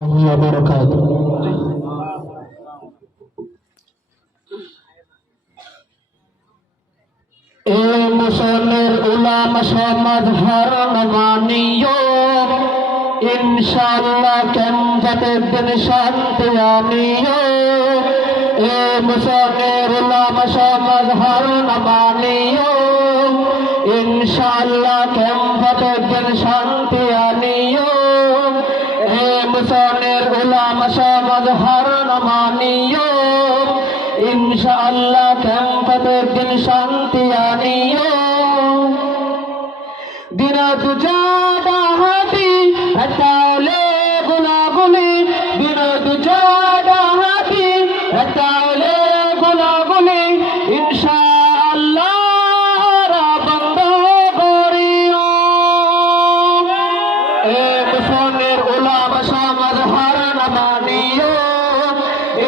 وبركاته মুসলিমের উলামা সমাজ হারান মানিও ইনশাআল্লাহ কিয়ামতের দিন শান্তি আনিও মুসলিমের উলামা সমাজ হারান মানিও ইনশাআল্লাহ কিয়ামতের দিন শান্তি আনিও মুসলিমের উলামা সমাজ হারান মানিও ইনশাআল্লাহ কিয়ামতের দিন শান্তি আনিও দিন দুজাদা হাতি হটালে গুলাগুলি দিন দুজাদা হাতি হটালে গুলাগুলি ইনশাআল্লাহ রা বন্ধ করিও মুসলিমের উলামা সমাজ হারান মানিও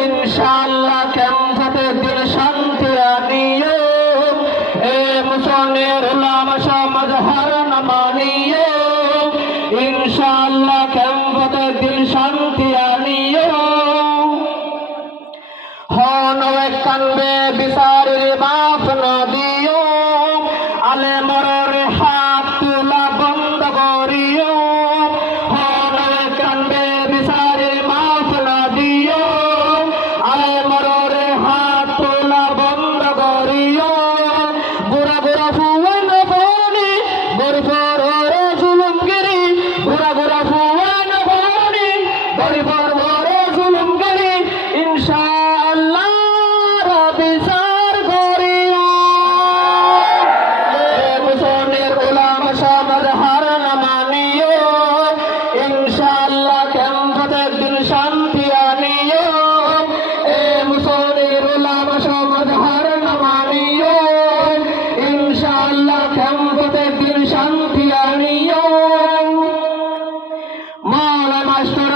ইনশাআল্লাহ কিয়ামতের দিন শান্তি আনিও মুসলিমের উলামা সমাজ হারান মানিও ইনশাআল্লাহ কিয়ামতের দিন শান্তি আনিও হন কানবে বিচারের মাফ না দিও আলেমর হাত তোলা বন্ধ করিও হন কানবে বিচারের মাফ না দিও আলেমর হাত তোলা বন্ধ করিও গোরা গোরা ফুয়ান বনি গরিবর জুলুমগিরি গোরা গোরা ফুয়ান বনি গরিবর জুলুমগিরি ইনশাআল্লাহ রা বিচার করিও মুসলিমের উলামা সমাজ হারান মানিও ইনশাআল্লাহ কিয়ামতের দিন শান্তি আনিও মুসলিমের উলামা সমাজ হারান মানিও ইনশাআল্লাহ কিয়ামতের দিন শান্তি আনিও মাওলানা মাস্টার